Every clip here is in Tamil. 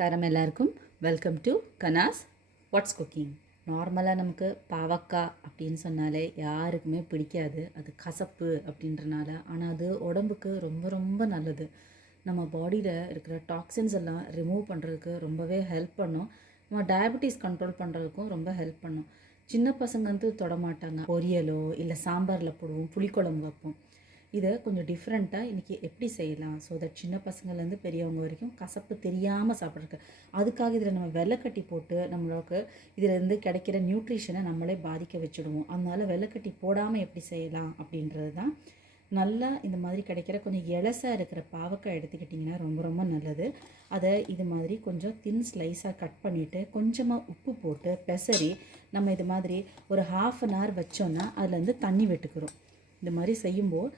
நமஸ்காரம் எல்லாருக்கும். Welcome to Kana's what's cooking. நார்மலாக நமக்கு பாவக்காய் அப்படின்னு சொன்னாலே யாருக்குமே பிடிக்காது, அது கசப்பு அப்படின்றனால. ஆனால் அது உடம்புக்கு ரொம்ப ரொம்ப நல்லது. நம்ம பாடியில் இருக்கிற டாக்ஸின்ஸ் எல்லாம் ரிமூவ் பண்ணுறதுக்கு ரொம்பவே ஹெல்ப் பண்ணும். நம்ம டயபெட்டிஸ் கண்ட்ரோல் பண்ணுறதுக்கும் ரொம்ப ஹெல்ப் பண்ணும். சின்ன பசங்க வந்து தொடமாட்டாங்க. பொரியலோ இல்லை சாம்பாரில் போடுவோம், புளிக்குழம்பு வைப்போம். இதை கொஞ்சம் டிஃப்ரெண்ட்டாக இன்றைக்கி எப்படி செய்யலாம், ஸோ தட் சின்ன பசங்கள்லேருந்து பெரியவங்க வரைக்கும் கசப்பு தெரியாமல் சாப்பிட்றதுக்கு. அதுக்காக இதில் நம்ம வெள்ளைக்கட்டி போட்டு நம்மளுக்கு இதிலேருந்து கிடைக்கிற நியூட்ரிஷனை நம்மளே பாதிக்க வச்சுடுவோம். அதனால் வெள்ளைக்கட்டி போடாமல் எப்படி செய்யலாம் அப்படின்றது தான். நல்லா இந்த மாதிரி கிடைக்கிற கொஞ்சம் இலசாக இருக்கிற பாவக்காய் எடுத்துக்கிட்டிங்கன்னா ரொம்ப ரொம்ப நல்லது. அதை இது மாதிரி கொஞ்சம் தின் ஸ்லைஸாக கட் பண்ணிவிட்டு கொஞ்சமாக உப்பு போட்டு பெசரி நம்ம இது மாதிரி ஒரு 1/2 hour வச்சோன்னா அதுலேருந்து தண்ணி விட்டுக்கிறோம். இந்த மாதிரி செய்யும்போது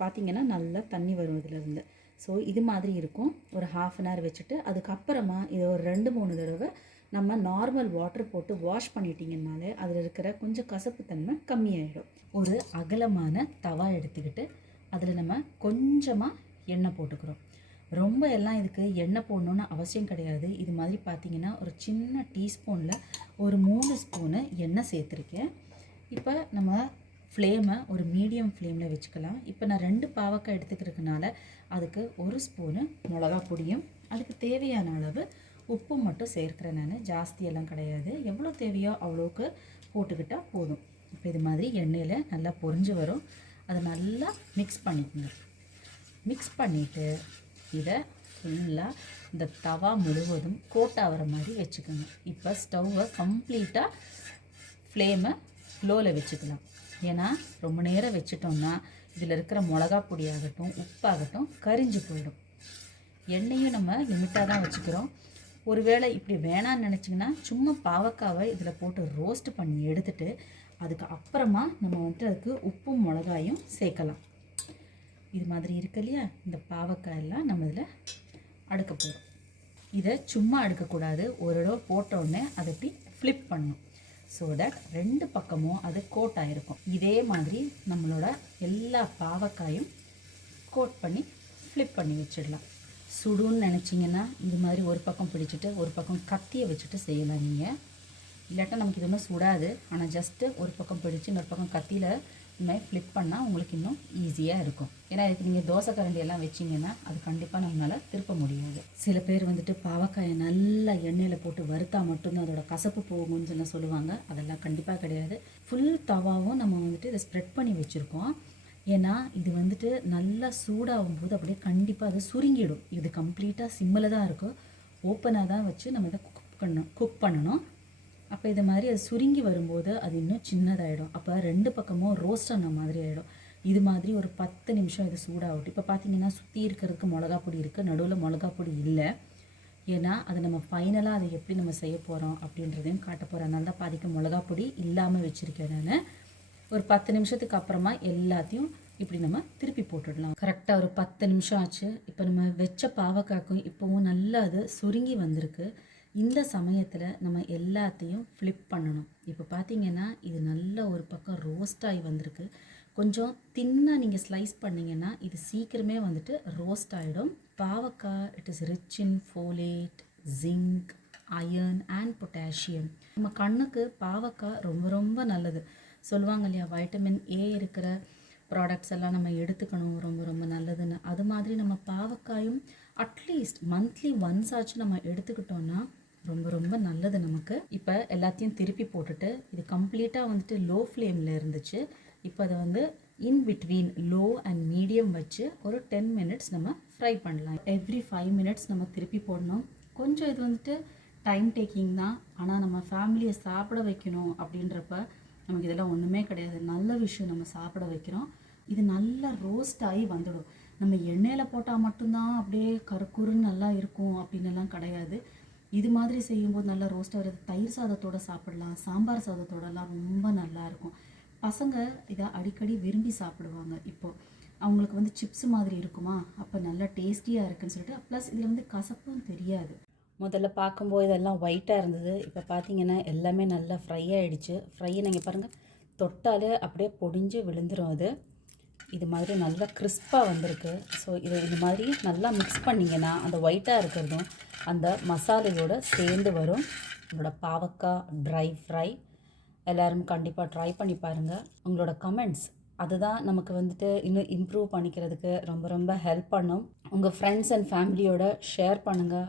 பார்த்திங்கன்னா நல்லா தண்ணி வரும் இதிலேருந்து. ஸோ இது மாதிரி இருக்கும். ஒரு 1/2 hour வச்சுட்டு அதுக்கப்புறமா இதை ஒரு 2-3 தடவை நம்ம நார்மல் வாட்டர் போட்டு வாஷ் பண்ணிட்டீங்கன்னாலே அதில் இருக்கிற கொஞ்சம் கசப்பு தன்மை கம்மியாயிடும். ஒரு அகலமான தவா எடுத்துக்கிட்டு அதில் நம்ம கொஞ்சமாக எண்ணெய் போட்டுக்கிறோம். ரொம்ப எல்லாம் இதுக்கு எண்ணெய் போடணுன்னு அவசியம் கிடையாது. இது மாதிரி பார்த்திங்கன்னா ஒரு சின்ன டீஸ்பூனில் ஒரு 3 ஸ்பூனு எண்ணெய் சேர்த்துருக்கேன். இப்போ நம்ம ஃப்ளேமை ஒரு மீடியம் ஃப்ளேமில் வச்சுக்கலாம். இப்போ நான் 2 பாவக்காய் எடுத்துக்கிறதுனால அதுக்கு 1 ஸ்பூனு மிளகா பொடியும் அதுக்கு தேவையான அளவு உப்பு மட்டும் சேர்க்குறேன். நான் ஜாஸ்தியெல்லாம் கிடையாது, எவ்வளோ தேவையோ அவ்வளோக்கு போட்டுக்கிட்டால் போதும். இப்போ இது மாதிரி எண்ணெயில் நல்லா பொரிஞ்சு வரும். அதை நல்லா மிக்ஸ் பண்ணிக்கோங்க. மிக்ஸ் பண்ணிவிட்டு இதை ஃபுல்லாக இந்த தவா முழுவதும் கோட் ஆகிற மாதிரி வச்சுக்கோங்க. இப்போ ஸ்டவ்வை கம்ப்ளீட்டாக ஃப்ளேமை லோவில் வச்சுக்கலாம். ஏன்னா ரொம்ப நேரம் வச்சிட்டோம்னா இதில் இருக்கிற மிளகா பொடியாகட்டும் உப்பாகட்டும் கரிஞ்சு போயிடும். எண்ணெயும் நம்ம லிமிட்டாக தான் வச்சுக்கிறோம். ஒருவேளை இப்படி வேணான்னு நினச்சிங்கன்னா சும்மா பாவக்காவை இதில் போட்டு ரோஸ்ட் பண்ணி எடுத்துட்டு அதுக்கு அப்புறமா நம்ம வந்துட்டு அதுக்கு உப்பும் மிளகாயும் சேர்க்கலாம். இது மாதிரி இருக்கு இல்லையா, இந்த பாவக்காயெல்லாம் நம்ம இதில் அடுக்க போகிறோம். இதை சும்மா அடுக்கக்கூடாது, ஒரு தடவை போட்டோடனே அதை இப்படி ஃப்ளிப் பண்ணணும். ஸோ தட் 2 பக்கமும் அது கோட் ஆகிருக்கும். இதே மாதிரி நம்மளோட எல்லா பாவக்காயும் கோட் பண்ணி ஃப்ளிப் பண்ணி வச்சிடலாம். சுடுன்னு நினச்சிங்கன்னா இது மாதிரி ஒரு பக்கம் பிடிச்சிட்டு ஒரு பக்கம் கத்தியை வச்சுட்டு செய்யலாம் நீங்கள். இல்லாட்டா நமக்கு இதுவுமே சுடாது. ஆனால் ஜஸ்ட்டு ஒரு பக்கம் பிடிச்சி இன்னொரு பக்கம் கத்தியில் இந்த மாதிரி ஃப்ளிப் பண்ணால் உங்களுக்கு இன்னும் ஈஸியாக இருக்கும். ஏன்னா இதுக்கு நீங்கள் தோசை கரண்டி எல்லாம் வச்சிங்கன்னா அது கண்டிப்பாக நம்மளால் திருப்ப முடியாது. சில பேர் வந்துட்டு பாவக்காயை நல்லா எண்ணெயில் போட்டு வறுத்தா மட்டும்தான் அதோட கசப்பு போகும்னு சொல்லி சொல்லுவாங்க. அதெல்லாம் கண்டிப்பாக கிடையாது. ஃபுல் தவாவும் நம்ம வந்துட்டு இதை ஸ்ப்ரெட் பண்ணி வச்சுருக்கோம். ஏன்னா இது வந்துட்டு நல்லா சூடாகும் போது அப்படியே கண்டிப்பாக அது சுருங்கிடும். இது கம்ப்ளீட்டாக சிம்மில் தான் இருக்கும், ஓப்பனாக தான் வச்சு நம்ம இதை குக் பண்ணணும். அப்போ இது மாதிரி அது சுருங்கி வரும்போது அது இன்னும் சின்னதாகிடும். அப்போ 2 பக்கமும் ரோஸ்ட் ஆன மாதிரி ஆகிடும். இது மாதிரி ஒரு 10 நிமிஷம் இது சூடாகட்டும். இப்போ பார்த்தீங்கன்னா சுற்றி இருக்கிறதுக்கு மிளகா பொடி இருக்குது, நடுவில் மிளகா பொடி இல்லை. ஏன்னா அது நம்ம ஃபைனலாக அதை எப்படி நம்ம செய்ய போகிறோம் அப்படின்றதையும் காட்ட போகிறேன். அதனால தான் பாதிக்க மிளகா பொடி இல்லாமல் வச்சுருக்கேன் நான். ஒரு 10 நிமிஷத்துக்கு அப்புறமா எல்லாத்தையும் இப்படி நம்ம திருப்பி போட்டுடலாம். கரெக்டாக ஒரு 10 நிமிஷம் ஆச்சு. இப்போ நம்ம வச்ச பாவக்காய்க்கும் இப்போவும் நல்லா அது சுருங்கி வந்திருக்கு. இந்த சமயத்தில் நம்ம எல்லாத்தையும் ஃப்ளிப் பண்ணணும். இப்போ பார்த்தீங்கன்னா இது நல்ல ஒரு பக்கம் ரோஸ்ட் ஆகி வந்திருக்கு. கொஞ்சம் தின்னாக நீங்கள் ஸ்லைஸ் பண்ணிங்கன்னா இது சீக்கிரமே வந்துட்டு ரோஸ்ட் ஆகிடும். பாவக்காய் it is rich in folate, zinc, iron and potassium. நம்ம கண்ணுக்கு பாவக்காய் ரொம்ப ரொம்ப நல்லது சொல்லுவாங்க இல்லையா, வைட்டமின் ஏ இருக்கிற ப்ராடக்ட்ஸ் எல்லாம் நம்ம எடுத்துக்கணும், ரொம்ப ரொம்ப நல்லதுன்னு. அது மாதிரி நம்ம பாவக்காயும் அட்லீஸ்ட் மந்த்லி ஒன்ஸ் ஆச்சு நம்ம எடுத்துக்கிட்டோன்னா ரொம்ப ரொம்ப நல்லது நமக்கு. இப்போ எல்லாத்தையும் திருப்பி போட்டுட்டு இது கம்ப்ளீட்டாக வந்துட்டு லோ ஃப்ளேமில் இருந்துச்சு. இப்போ அதை வந்து in between low and medium வச்சு ஒரு 10 minutes நம்ம ஃப்ரை பண்ணலாம். எவ்ரி 5 minutes நம்ம திருப்பி போடணும். கொஞ்சம் இது வந்துட்டு டைம் டேக்கிங் தான். ஆனால் நம்ம ஃபேமிலியை சாப்பிட வைக்கணும் அப்படின்றப்ப நமக்கு இதெல்லாம் ஒன்றுமே கிடையாது. நல்ல விஷயம், நம்ம சாப்பிட வைக்கிறோம். இது நல்லா ரோஸ்ட் ஆகி வந்துடும். நம்ம எண்ணெயில் போட்டால் மட்டும்தான் அப்படியே கருக்குருன்னு நல்லா இருக்கும் அப்படின்னுலாம் கிடையாது. இது மாதிரி செய்யும்போது நல்லா ரோஸ்ட் ஆகிறது தயிர் சாதத்தோடு சாப்பிடலாம், சாம்பார் சாதத்தோடலாம் ரொம்ப நல்லாயிருக்கும். பசங்க இதை அடிக்கடி விரும்பி சாப்பிடுவாங்க. இப்போது அவங்களுக்கு வந்து சிப்ஸ் மாதிரி இருக்குமா, அப்போ நல்லா டேஸ்டியாக இருக்குன்னு சொல்லிட்டு. ப்ளஸ் இதில் வந்து கசப்பும் தெரியாது. முதல்ல பார்க்கும்போது இதெல்லாம் ஒயிட்டாக இருந்தது. இப்போ பார்த்தீங்கன்னா எல்லாமே நல்லா ஃப்ரை ஆகிடுச்சு. ஃப்ரையை நீங்கள் பாருங்கள், தொட்டாலே அப்படியே பொடிஞ்சு விழுந்துடும். அது இது மாதிரி நல்லா கிறிஸ்பாக வந்திருக்கு. ஸோ இது மாதிரி நல்லா மிக்ஸ் பண்ணிங்கன்னா அந்த ஒயிட்டாக இருக்கிறதும் அந்த மசாலையோடு சேர்ந்து வரும். உங்களோட பாவக்காய் ட்ரை ஃப்ரை எல்லோரும் கண்டிப்பாக ட்ரை பண்ணி பாருங்கள். உங்களோட கமெண்ட்ஸ் அதுதான் நமக்கு வந்துட்டு இன்னும் இம்ப்ரூவ் பண்ணிக்கிறதுக்கு ரொம்ப ரொம்ப ஹெல்ப் பண்ணும். உங்கள் ஃப்ரெண்ட்ஸ் அண்ட் ஃபேமிலியோட ஷேர் பண்ணுங்கள்.